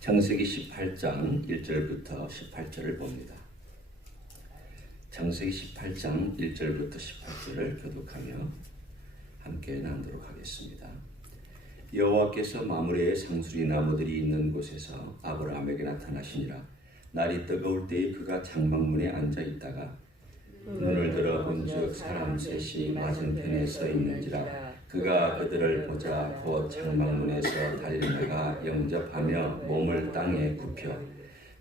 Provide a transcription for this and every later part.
창세기 18장 1절부터 18절을 봅니다. 창세기 18장 1절부터 18절을 교독하며 함께 나누도록 하겠습니다. 여호와께서 마므레의 상수리 나무들이 있는 곳에서 아브라함에게 나타나시니라. 날이 뜨거울 때에 그가 장막문에 앉아 있다가 눈을 들어 본즉 사람 셋이 맞은편에 서 있는지라. 그가 그들을 보자 곧 장막문에서 달려나가 영접하며 몸을 땅에 굽혀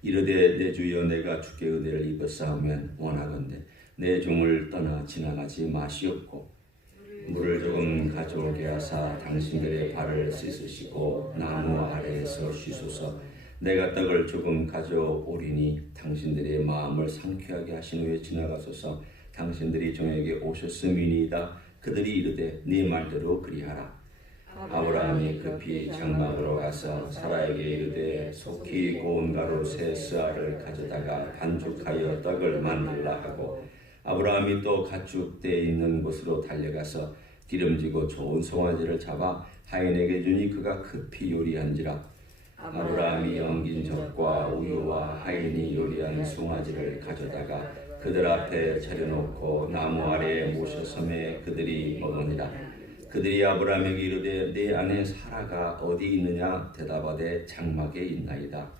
이르되 내 주여 내가 주께 은혜를 입었사오면 원하건대 내 종을 떠나 지나가지 마시옵고 물을 조금 가져오게 하사 당신들의 발을 씻으시고 나무 아래에서 쉬소서. 내가 떡을 조금 가져오리니 당신들의 마음을 상쾌하게 하신 후에 지나가소서. 당신들이 종에게 오셨음이니이다. 그들이 이르되 네 말대로 그리하라. 아브라함이 급히 장막으로 가서 사라에게 이르되 속히 고운 가루 세 스아를 가져다가 반죽하여 떡을 만들라 하고 아브라함이 또 가축대 있는 곳으로 달려가서 기름지고 좋은 송아지를 잡아 하인에게 주니 그가 급히 요리한지라. 아브라함이 엉긴 젖과 우유와 하인이 요리한 송아지를 가져다가 그들 앞에 차려놓고 나무 아래에 모셔섬에 그들이 먹으니라. 그들이 아브라함에게 이르되 내 아내 사라가 어디 있느냐 대답하되 장막에 있나이다.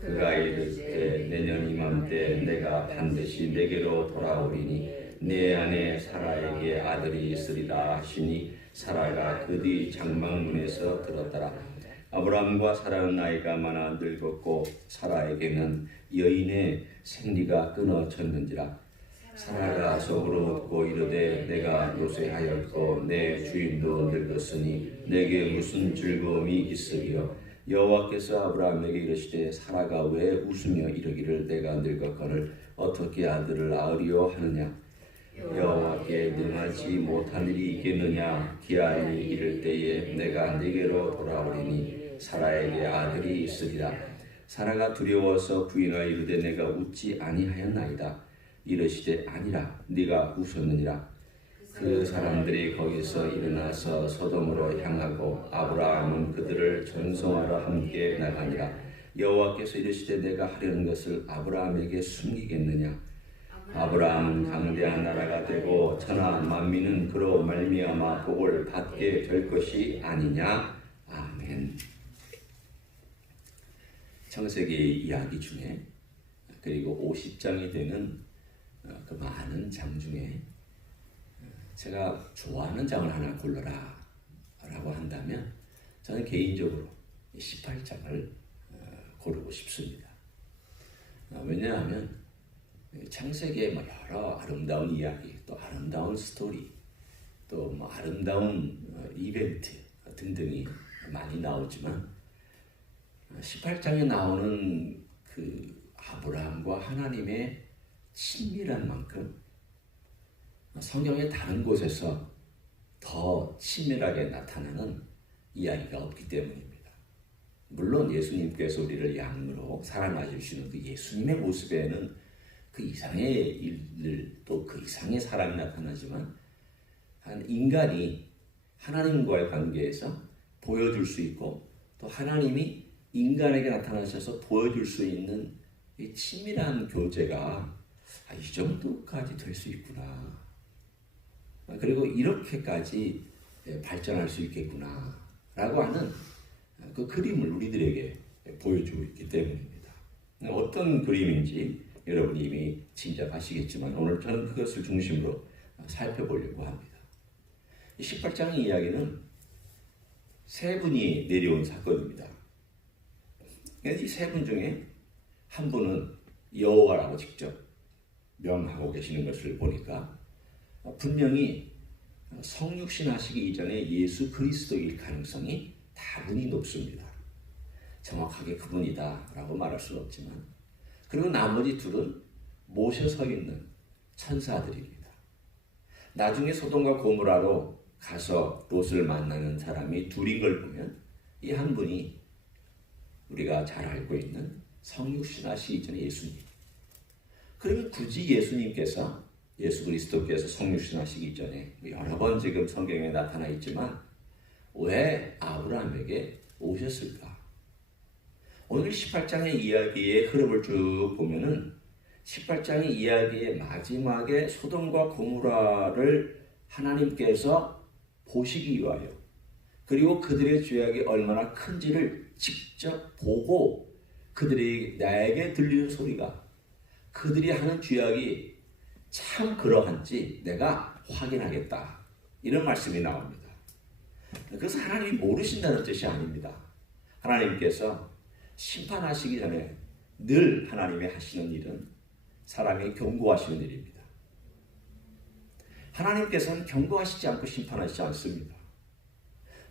그가 이르되 내년 이맘때 내가 반드시 내게로 돌아오리니 내 아내 사라에게 아들이 있으리라 하시니 사라가 그 뒤 장막문에서 들었더라. 아브라함과 사라는 나이가 많아 늙었고 사라에게는 여인의 생리가 끊어졌는지라. 사라가 속으로 웃고 이르되 내가 노쇠하였고 내 주인도 늙었으니 내게 무슨 즐거움이 있으리요. 여호와께서 아브라함에게 이르시되 사라가 왜 웃으며 이르기를 내가 늙었거늘 어떻게 아들을 낳으리요 하느냐. 여호와께 능하지 못한 일이 있겠느냐. 기한이 이를 때에 내가 네게로 돌아오리니 사라에게 아들이 있으리라. 사라가 두려워서 부인하여 이르되 내가 웃지 아니하였나이다. 이르시되 아니라 네가 웃었느니라. 그 사람들이 거기서 일어나서 소돔으로 향하고 아브라함은 그들을 전송하러 함께 나가니라. 여호와께서 이르시되 내가 하려는 것을 아브라함에게 숨기겠느냐. 아브라함은 강대한 나라가 되고 천하 만민은 그로 말미암아 복을 받게 될 것이 아니냐. 아멘. 창세기 이야기 중에 그리고 50장이 되는 그 많은 장 중에 제가 좋아하는 장을 하나 골라라 라고 한다면 저는 개인적으로 18장을 고르고 싶습니다. 왜냐하면 창세기에 여러 아름다운 이야기, 또 아름다운 스토리, 또 아름다운 이벤트 등등이 많이 나오지만 18장에 나오는 그 아브라함과 하나님의 친밀한 만큼 성경의 다른 곳에서 더 친밀하게 나타나는 이야기가 없기 때문입니다. 물론 예수님께서 우리를 양으로 사랑해 주시는 그 예수님의 모습에는 그 이상의 일들 또 그 이상의 사랑이 나타나지만 한 인간이 하나님과의 관계에서 보여줄 수 있고 또 하나님이 인간에게 나타나셔서 보여줄 수 있는 이 친밀한 교제가 이 정도까지 될 수 있구나. 그리고 이렇게까지 발전할 수 있겠구나 라고 하는 그 그림을 우리들에게 보여주고 있기 때문입니다. 어떤 그림인지 여러분이 이미 짐작하시겠지만 오늘 저는 그것을 중심으로 살펴보려고 합니다. 18장의 이야기는 세 분이 내려온 사건입니다. 이 세 분 중에 한 분은 여호와라고 직접 명하고 계시는 것을 보니까 분명히 성육신 하시기 이전에 예수 그리스도일 가능성이 다분히 높습니다. 정확하게 그분이다 라고 말할 수는 없지만 그리고 나머지 둘은 모셔 서 있는 천사들입니다. 나중에 소돔과 고모라로 가서 롯을 만나는 사람이 둘인 걸 보면 이 한 분이 우리가 잘 알고 있는 성육신하시기 이전에 예수님. 그러면 굳이 예수님께서 예수 그리스도께서 성육신하시기 이전에 여러 번 지금 성경에 나타나 있지만 왜 아브라함에게 오셨을까? 오늘 18장의 이야기의 흐름을 쭉 보면은 18장의 이야기의 마지막에 소돔과 고모라를 하나님께서 보시기 위하여, 그리고 그들의 죄악이 얼마나 큰지를 직접 보고 그들이 나에게 들리는 소리가 그들이 하는 죄악이 참 그러한지 내가 확인하겠다, 이런 말씀이 나옵니다. 그것은 하나님이 모르신다는 뜻이 아닙니다. 하나님께서 심판하시기 전에 늘 하나님이 하시는 일은 사람에게 경고하시는 일입니다. 하나님께서는 경고하시지 않고 심판하시지 않습니다.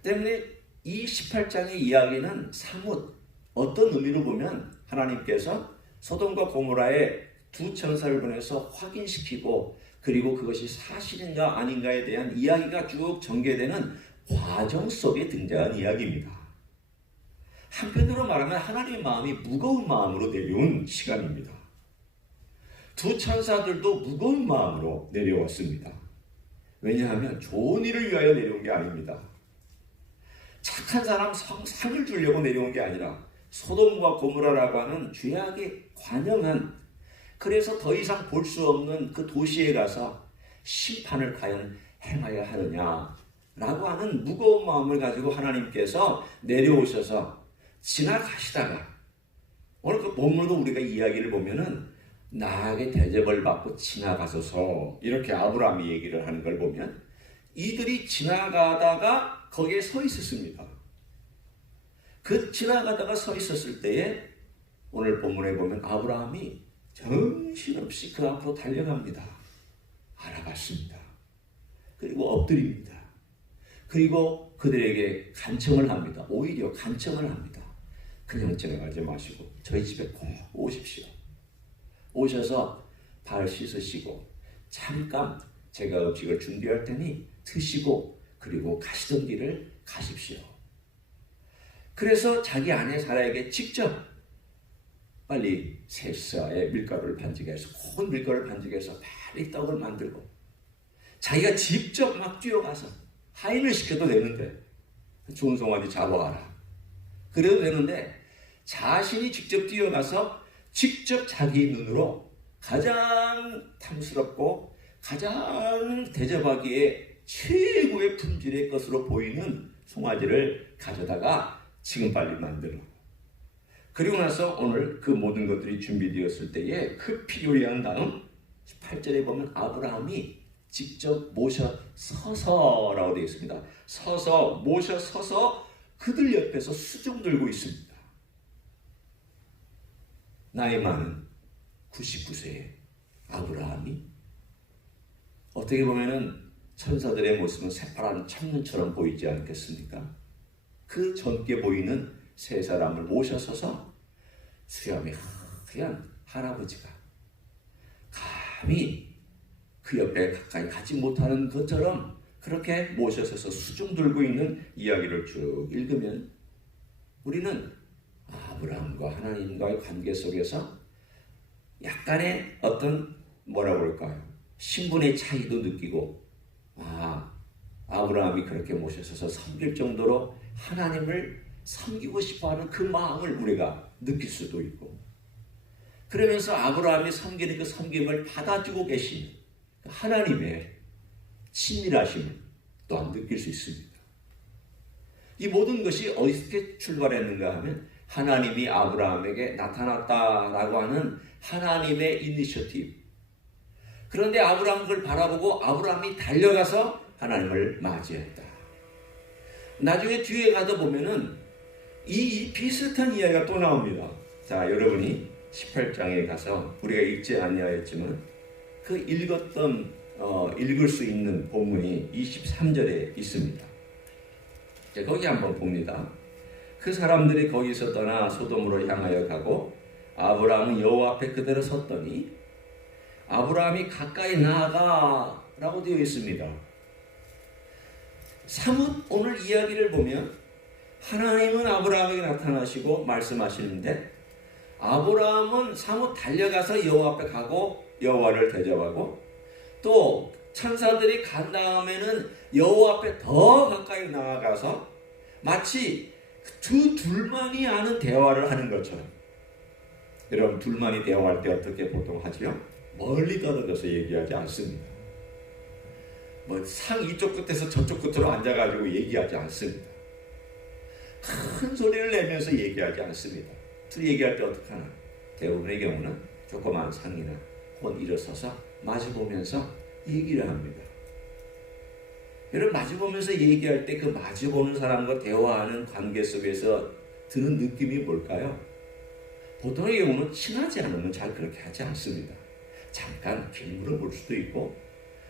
때문에 이 18장의 이야기는 사뭇 어떤 의미로 보면 하나님께서 소돔과 고모라의 두 천사를 보내서 확인시키고, 그리고 그것이 사실인가 아닌가에 대한 이야기가 쭉 전개되는 과정 속에 등장한 이야기입니다. 한편으로 말하면 하나님의 마음이 무거운 마음으로 내려온 시간입니다. 두 천사들도 무거운 마음으로 내려왔습니다. 왜냐하면 좋은 일을 위하여 내려온 게 아닙니다. 착한 사람 상을 주려고 내려온 게 아니라 소돔과 고모라라고 하는 죄악에 관영한, 그래서 더 이상 볼 수 없는 그 도시에 가서 심판을 과연 행하여 하느냐라고 하는 무거운 마음을 가지고 하나님께서 내려오셔서 지나가시다가, 오늘 그 본문도 우리가 이야기를 보면은 나에게 대접을 받고 지나가소서, 이렇게 아브라함이 얘기를 하는 걸 보면 이들이 지나가다가 거기에 서 있었습니다. 그 지나가다가 서 있었을 때에 오늘 본문에 보면 아브라함이 정신없이 그 앞으로 달려갑니다. 알아봤습니다. 그리고 엎드립니다. 그리고 그들에게 간청을 합니다. 오히려 간청을 합니다. 그냥 지나가지 마시고 저희 집에 꼭 오십시오. 오셔서 발 씻으시고 잠깐 제가 음식을 준비할 테니 드시고 그리고 가시던 길을 가십시오. 그래서 자기 아내 사라에게 직접 빨리 세사에 밀가루를 반죽해 서 고운 밀가루를 반죽해서 빨리 떡을 만들고 자기가 직접 막 뛰어가서 하인을 시켜도 되는데, 좋은 송아지 잡아와라 그래도 되는데, 자신이 직접 뛰어가서 직접 자기 눈으로 가장 탐스럽고 가장 대접하기에 최고의 품질의 것으로 보이는 송아지를 가져다가 지금 빨리 만들어. 그리고 나서 오늘 그 모든 것들이 준비되었을 때에 급히 요리한 다음 18절에 보면 아브라함이 직접 모셔 서서라고 되어 있습니다. 서서, 모셔 서서 그들 옆에서 수종 들고 있습니다. 나이 많은 99세의 아브라함이 어떻게 보면은 천사들의 모습은 새파란 창문처럼 보이지 않겠습니까? 그 젊게 보이는 세 사람을 모셔서서 수염이 하얀 할아버지가 감히 그 옆에 가까이 가지 못하는 것처럼 그렇게 모셔서서 수중 들고 있는 이야기를 쭉 읽으면 우리는 아브라함과 하나님과의 관계 속에서 약간의 어떤 뭐라고 그럴까요? 신분의 차이도 느끼고, 아브라함이 그렇게 모셔서서 섬길 정도로 하나님을 섬기고 싶어하는 그 마음을 우리가 느낄 수도 있고, 그러면서 아브라함이 섬기는 그 섬김을 받아주고 계신 하나님의 친밀하심을 또한 느낄 수 있습니다. 이 모든 것이 어떻게 출발했는가 하면 하나님이 아브라함에게 나타났다라고 하는 하나님의 이니셔티브. 그런데 아브라함은 그걸 바라보고 아브라함이 달려가서 하나님을 맞이했다. 나중에 뒤에 가다 보면은 이 비슷한 이야기가 또 나옵니다. 자, 여러분이 18장에 가서 우리가 읽지 아니하였지만 그 읽을 수 있는 본문이 23절에 있습니다. 자, 거기 한번 봅니다. 그 사람들이 거기서 떠나 소돔으로 향하여 가고 아브라함은 여호와 앞에 그대로 섰더니 아브라함이 가까이 나아가라고 되어 있습니다. 사뭇 오늘 이야기를 보면 하나님은 아브라함에게 나타나시고 말씀하시는데 아브라함은 사뭇 달려가서 여호와 앞에 가고 여호와를 대접하고, 또 천사들이 간 다음에는 여호와 앞에 더 가까이 나아가서 마치 둘만이 아는 대화를 하는 것처럼. 여러분, 둘만이 대화할 때 어떻게 보통 하지요? 멀리 떨어져서 얘기하지 않습니다. 뭐 상 이쪽 끝에서 저쪽 끝으로 앉아가지고 얘기하지 않습니다. 큰 소리를 내면서 얘기하지 않습니다. 둘이 얘기할 때 어떻게 하나? 대부분의 경우는 조그마한 상이나 혹은 일어서서 마주보면서 얘기를 합니다. 여러분, 마주보면서 얘기할 때 그 마주보는 사람과 대화하는 관계 속에서 드는 느낌이 뭘까요? 보통의 경우는 친하지 않으면 잘 그렇게 하지 않습니다. 잠깐 길 물어볼 수도 있고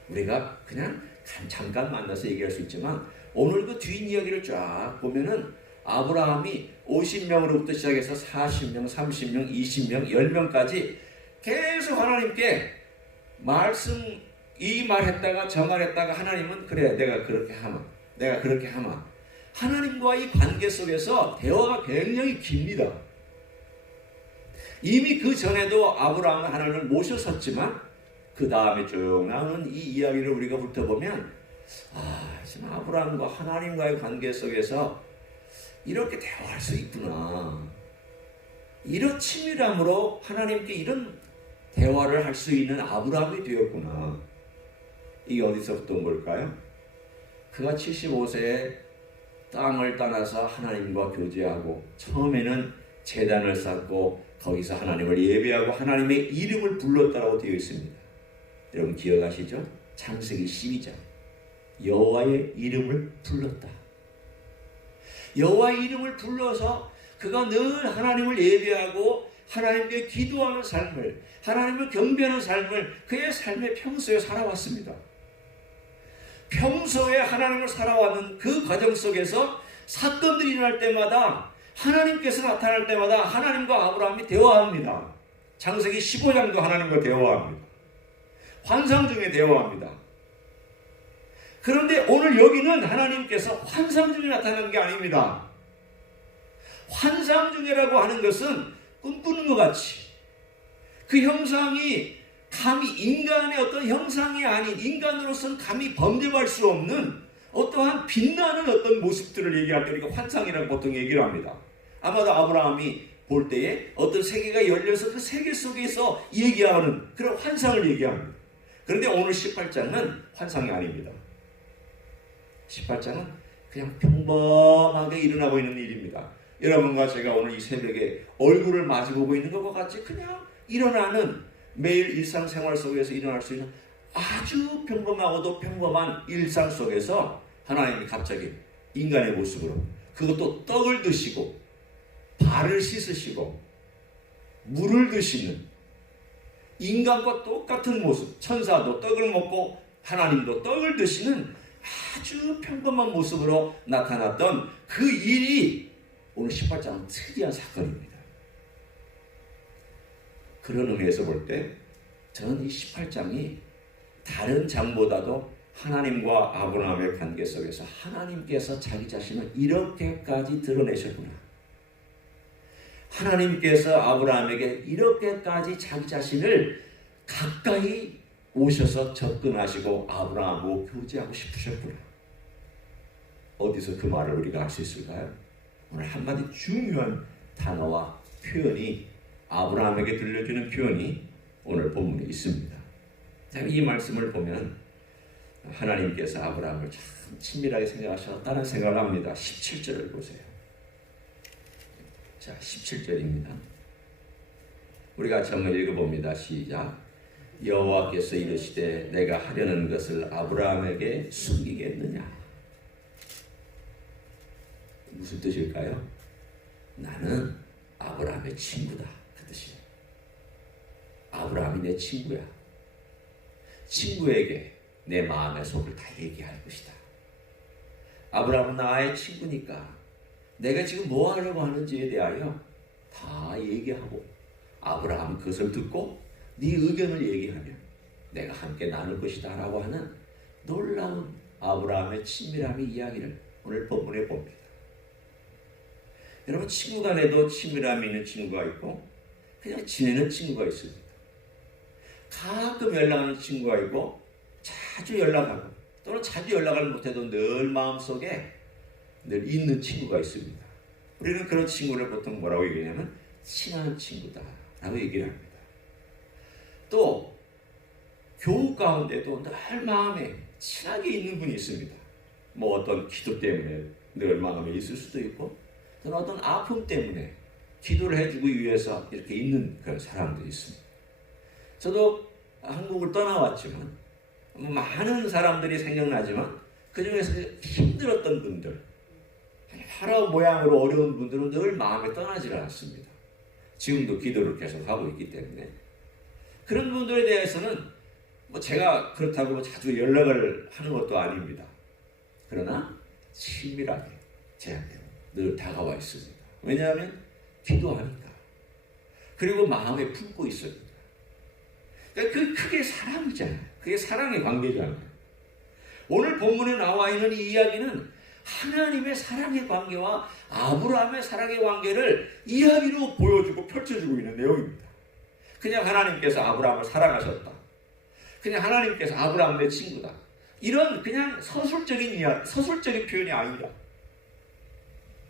우리가 그냥 잠깐 만나서 얘기할 수 있지만, 오늘 그 뒷이야기를 쫙 보면은 아브라함이 50명으로부터 시작해서 40명, 30명, 20명, 10명까지 계속 하나님께 이 말했다가 저 말했다가 하나님은 그래 내가 그렇게 하마 하나님과의 관계 속에서 대화가 굉장히 깁니다. 이미 그 전에도 아브라함은 하나님을 모셨었지만 그 다음에 쭉 나오는 이 이야기를 우리가 훑어보면 지금 아브라함과 하나님과의 관계 속에서 이렇게 대화할 수 있구나, 이런 친밀함으로 하나님께 이런 대화를 할 수 있는 아브라함이 되었구나. 이게 어디서부터 온 걸까요? 그가 75세에 땅을 떠나서 하나님과 교제하고 처음에는 제단을 쌓고 거기서 하나님을 예배하고 하나님의 이름을 불렀다고 되어 있습니다. 여러분 기억하시죠? 창세기 12장 여호와의 이름을 불렀다. 여호와의 이름을 불러서 그가 늘 하나님을 예배하고 하나님께 기도하는 삶을, 하나님을 경배하는 삶을 그의 삶의 평소에 살아왔습니다. 평소에 하나님을 살아왔는 그 과정 속에서 사건들이 일어날 때마다, 하나님께서 나타날 때마다 하나님과 아브라함이 대화합니다. 창세기 15장도 하나님과 대화합니다. 환상 중에 대화합니다. 그런데 오늘 여기는 하나님께서 환상 중에 나타나는 게 아닙니다. 환상 중에라고 하는 것은 꿈꾸는 것 같이, 그 형상이 감히 인간의 어떤 형상이 아닌, 인간으로서는 감히 범접할 수 없는 어떠한 빛나는 어떤 모습들을 얘기할 때 우리가 환상이라고 보통 얘기를 합니다. 아마도 아브라함이 볼 때에 어떤 세계가 열려서 그 세계 속에서 얘기하는 그런 환상을 얘기합니다. 그런데 오늘 18장은 환상이 아닙니다. 18장은 그냥 평범하게 일어나고 있는 일입니다. 여러분과 제가 오늘 이 새벽에 얼굴을 마주보고 있는 것과 같이 그냥 일어나는, 매일 일상생활 속에서 일어날 수 있는 아주 평범하고도 평범한 일상 속에서 하나님이 갑자기 인간의 모습으로, 그것도 떡을 드시고 발을 씻으시고 물을 드시는 인간과 똑같은 모습, 천사도 떡을 먹고 하나님도 떡을 드시는 아주 평범한 모습으로 나타났던 그 일이 오늘 18장은 특이한 사건입니다. 그런 의미에서 볼 때 저는 이 18장이 다른 장보다도 하나님과 아브라함의 관계 속에서 하나님께서 자기 자신을 이렇게까지 드러내셨구나, 하나님께서 아브라함에게 이렇게까지 자기 자신을 가까이 오셔서 접근하시고 아브라함하고 교제하고 싶으셨구나. 어디서 그 말을 우리가 알 수 있을까요? 오늘 한마디 중요한 단어와 표현이, 아브라함에게 들려주는 표현이 오늘 본문에 있습니다. 자, 이 말씀을 보면 하나님께서 아브라함을 참 친밀하게 생각하셨다는 생각을 합니다. 17절을 보세요. 자, 17절입니다. 우리가 한번 읽어봅니다. 시작. 여호와께서 이르시되 내가 하려는 것을 아브라함에게 숨기겠느냐. 무슨 뜻일까요? 나는 아브라함의 친구다, 그 뜻이에요. 아브라함이 내 친구야. 친구에게 내 마음의 속을 다 얘기할 것이다. 아브라함은 나의 친구니까 내가 지금 뭐 하려고 하는지에 대하여 다 얘기하고, 아브라함은 그것을 듣고 네 의견을 얘기하면 내가 함께 나눌 것이다 라고 하는 놀라운 아브라함의 친밀함의 이야기를 오늘 본문에 봅니다. 여러분, 친구 간에도 친밀함이 있는 친구가 있고 그냥 지내는 친구가 있습니다. 가끔 연락하는 친구가 있고 자주 연락하고, 또는 자주 연락을 못해도 늘 마음속에 늘 있는 친구가 있습니다. 우리는 그런 친구를 보통 뭐라고 얘기하냐면 친한 친구다 라고 얘기를 합니다. 또 교우 가운데도 늘 마음에 친하게 있는 분이 있습니다. 뭐 어떤 기도 때문에 늘 마음에 있을 수도 있고, 또는 어떤 아픔 때문에 기도를 해주기 위해서 이렇게 있는 그런 사람들이 있습니다. 저도 한국을 떠나왔지만 많은 사람들이 생각나지만 그 중에서 힘들었던 분들, 파라오 모양으로 어려운 분들은 늘 마음에 떠나질 않습니다. 지금도 기도를 계속 하고 있기 때문에 그런 분들에 대해서는 뭐 제가 그렇다고 뭐 자주 연락을 하는 것도 아닙니다. 그러나 친밀하게 제한테 늘 다가와 있습니다. 왜냐하면 기도하니까. 그리고 마음에 품고 있습니다. 그러니까 그게 사랑이잖아요. 그게 사랑의 관계잖아요. 오늘 본문에 나와 있는 이 이야기는 하나님의 사랑의 관계와 아브라함의 사랑의 관계를 이야기로 보여주고 펼쳐주고 있는 내용입니다. 그냥 하나님께서 아브라함을 사랑하셨다. 그냥 하나님께서 아브라함 내 친구다. 이런 그냥 서술적인 표현이 아니라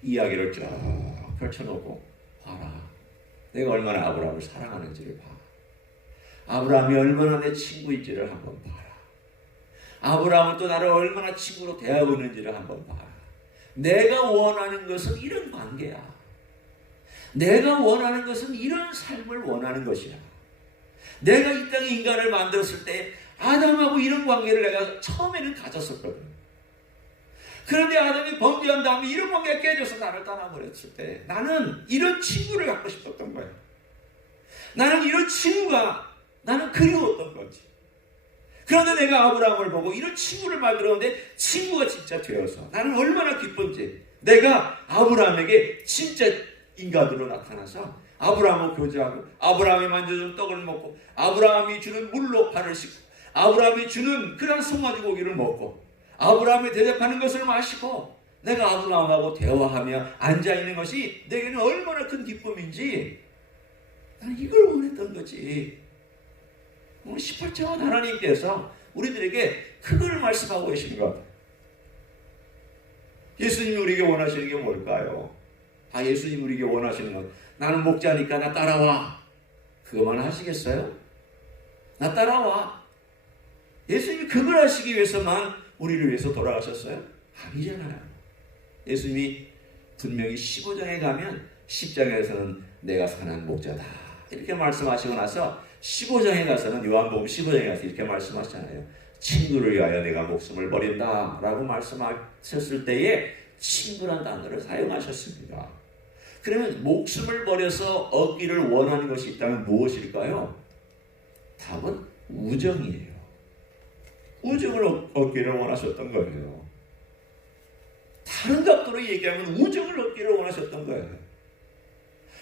이야기를 쭉 펼쳐놓고 봐라. 내가 얼마나 아브라함을 사랑하는지를 봐. 아브라함이 얼마나 내 친구인지를 한번 봐라. 아브라함은 또 나를 얼마나 친구로 대하고 있는지를 한번 봐라. 내가 원하는 것은 이런 관계야. 내가 원하는 것은 이런 삶을 원하는 것이야. 내가 이 땅에 인간을 만들었을 때 아담하고 이런 관계를 내가 처음에는 가졌었거든. 그런데 아담이 범죄한 다음에 이런 관계가 깨져서 나를 떠나버렸을 때 나는 이런 친구를 갖고 싶었던 거야. 나는 이런 친구가 나는 그리웠던 거지. 그런데 내가 아브라함을 보고 이런 친구를 만들었는데 친구가 진짜 되어서 나는 얼마나 기쁜지. 내가 아브라함에게 진짜 인간으로 나타나서 아브라함과 교제하고 아브라함이 만져준 떡을 먹고 아브라함이 주는 물로 발을 씻고 아브라함이 주는 그런 송아지 고기를 먹고 아브라함이 대접하는 것을 마시고 내가 아브라함하고 대화하며 앉아있는 것이 내게는 얼마나 큰 기쁨인지 나는 이걸 원했던 거지. 오늘 18절 하나님께서 우리들에게 그걸 말씀하고 계신 것 같아요. 예수님이 우리에게 원하시는 게 뭘까요? 예수님이 우리에게 원하시는 것, 나는 목자니까 나 따라와. 그것만 하시겠어요? 나 따라와. 예수님이 그걸 하시기 위해서만 우리를 위해서 돌아가셨어요? 아니잖아요. 예수님이 분명히 15장에 가면 10장에서는 내가 선한 목자다 이렇게 말씀하시고 나서 15장에 가서는 요한복음 15장에 가서 이렇게 말씀하시잖아요. 친구를 위하여 내가 목숨을 버린다 라고 말씀하셨을 때에 친구란 단어를 사용하셨습니다. 그러면 목숨을 버려서 얻기를 원하는 것이 있다면 무엇일까요? 답은 우정이에요. 우정을 얻기를 원하셨던 거예요. 다른 각도로 얘기하면 우정을 얻기를 원하셨던 거예요.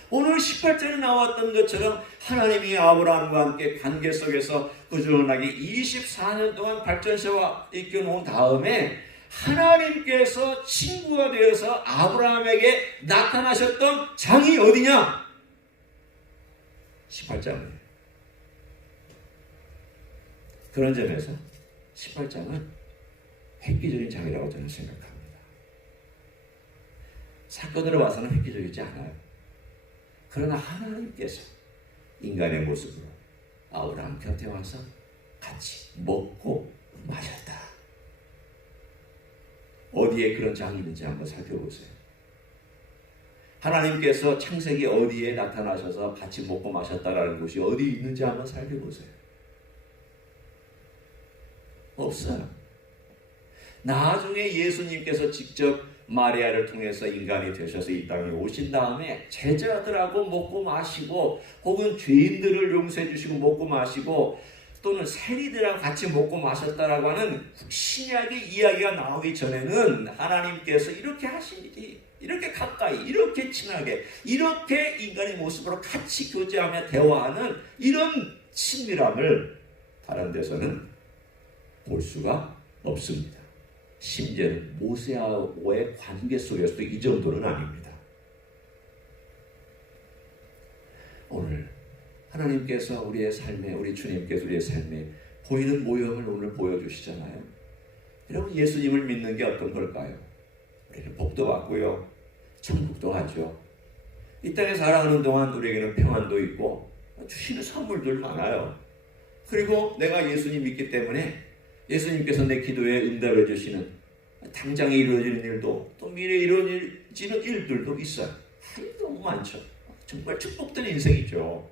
오늘 18절에 나왔던 것처럼 하나님이 아브라함과 함께 관계 속에서 꾸준하게 24년 동안 발전세와 이끌어온 다음에 하나님께서 친구가 되어서 아브라함에게 나타나셨던 장이 어디냐? 18장이에요. 그런 점에서 18장은 획기적인 장이라고 저는 생각합니다. 사건으로 봐서는 획기적이지 않아요. 그러나 하나님께서 인간의 모습으로 아브라함 곁에 와서 같이 먹고 마셨다. 어디에 그런 장이 있는지 한번 살펴보세요. 하나님께서 창세기 어디에 나타나셔서 같이 먹고 마셨다라는 곳이 어디 있는지 한번 살펴보세요. 없어요. 나중에 예수님께서 직접 마리아를 통해서 인간이 되셔서 이 땅에 오신 다음에 제자들하고 먹고 마시고 혹은 죄인들을 용서해 주시고 먹고 마시고 또는 세리들하고 같이 먹고 마셨다라고 하는 신약의 이야기가 나오기 전에는 하나님께서 이렇게 하신 일이 이렇게 가까이 이렇게 친하게 이렇게 인간의 모습으로 같이 교제하며 대화하는 이런 친밀함을 다른 데서는 볼 수가 없습니다. 심지어는 모세와의 관계 속에서도 이 정도는 아닙니다. 오늘 하나님께서 우리의 삶에 우리 주님께서 우리의 삶에 보이는 모형을 오늘 보여주시잖아요. 여러분 예수님을 믿는 게 어떤 걸까요? 우리는 복도 받고요. 천국도 가죠. 이 땅에 살아가는 동안 우리에게는 평안도 있고 주시는 선물들 많아요. 그리고 내가 예수님 믿기 때문에 예수님께서 내 기도에 응답해 주시는 당장에 이루어지는 일도 또 미래에 이루어지는 일들도 있어요. 너무 많죠. 정말 축복된 인생이죠.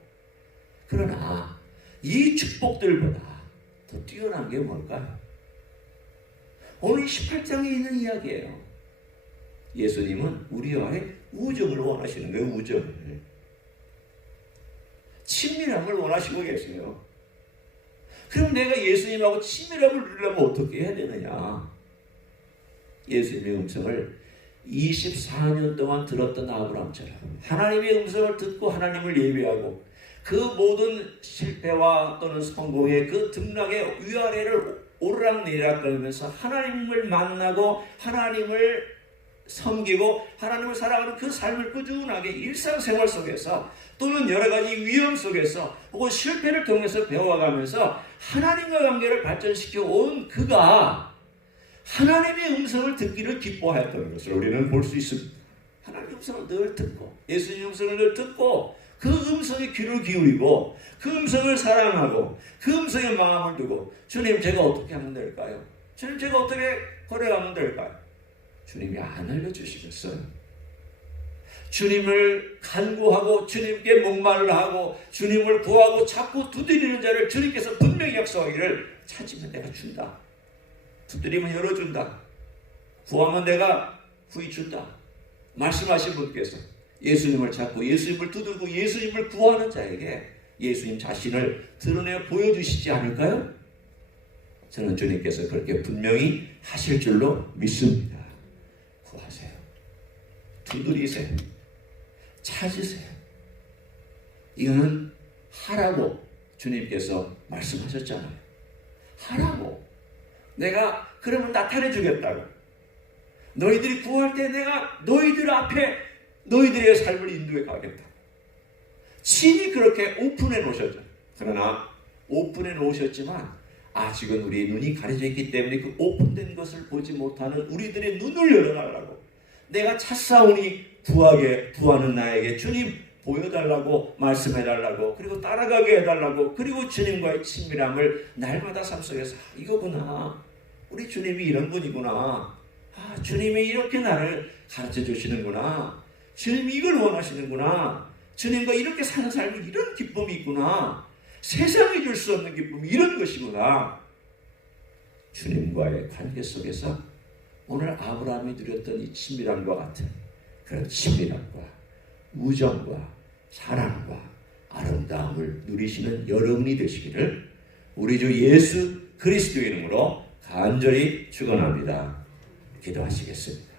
그러나 이 축복들보다 더 뛰어난 게 뭘까요? 오늘 18장에 있는 이야기예요. 예수님은 우리와의 우정을 원하시는 거예요. 우정을. 친밀함을 원하시고 계세요. 그럼 내가 예수님하고 친밀함을 누리려면 어떻게 해야 되느냐? 예수님의 음성을 24년 동안 들었던 아브라함처럼 하나님의 음성을 듣고 하나님을 예배하고 그 모든 실패와 또는 성공의 그 등락의 위아래를 오르락내리락 거리면서 하나님을 만나고 하나님을 섬기고 하나님을 살아가는 그 삶을 꾸준하게 일상생활 속에서 또는 여러 가지 위험 속에서 혹은 실패를 통해서 배워가면서 하나님과 관계를 발전시켜 온 그가 하나님의 음성을 듣기를 기뻐하였던 것을 우리는 볼 수 있습니다. 하나님의 음성을 늘 듣고 예수님의 음성을 늘 듣고 그 음성에 귀를 기울이고 그 음성을 사랑하고 그 음성에 마음을 두고 주님 제가 어떻게 하면 될까요? 주님 제가 어떻게 걸어가면 될까요? 주님이 안 알려주시겠어요? 주님을 간구하고 주님께 목말라 하고 주님을 구하고 자꾸 두드리는 자를 주님께서 분명히 약속하기를 찾으면 내가 준다. 두드리면 열어준다. 구하면 내가 구히 준다. 말씀하신 분께서 예수님을 찾고 예수님을 두들고 예수님을 구하는 자에게 예수님 자신을 드러내 보여주시지 않을까요? 저는 주님께서 그렇게 분명히 하실 줄로 믿습니다. 구하세요. 두드리세요. 찾으세요. 이거는 하라고 주님께서 말씀하셨잖아요. 하라고. 내가 그러면 나타내 주겠다고. 너희들이 구할 때 내가 너희들 앞에 너희들의 삶을 인도해 가겠다. 친히 그렇게 오픈해 놓으셨죠. 그러나 오픈해 놓으셨지만 아직은 우리의 눈이 가려져 있기 때문에 그 오픈된 것을 보지 못하는 우리들의 눈을 열어달라고. 내가 찾사오니 구하는 나에게 주님 보여달라고 말씀해달라고 그리고 따라가게 해달라고 그리고 주님과의 친밀함을 날마다 삶 속에서 이거구나. 우리 주님이 이런 분이구나. 주님이 이렇게 나를 가르쳐 주시는구나. 주님이 이걸 원하시는구나. 주님과 이렇게 사는 삶이 이런 기쁨이 있구나. 세상이 줄 수 없는 기쁨이 이런 것이구나. 주님과의 관계 속에서 오늘 아브라함이 누렸던 이 친밀함과 같은 그런 친밀함과 우정과 사랑과 아름다움을 누리시는 여러분이 되시기를 우리 주 예수 그리스도의 이름으로 간절히 축원합니다. 기도하시겠습니다.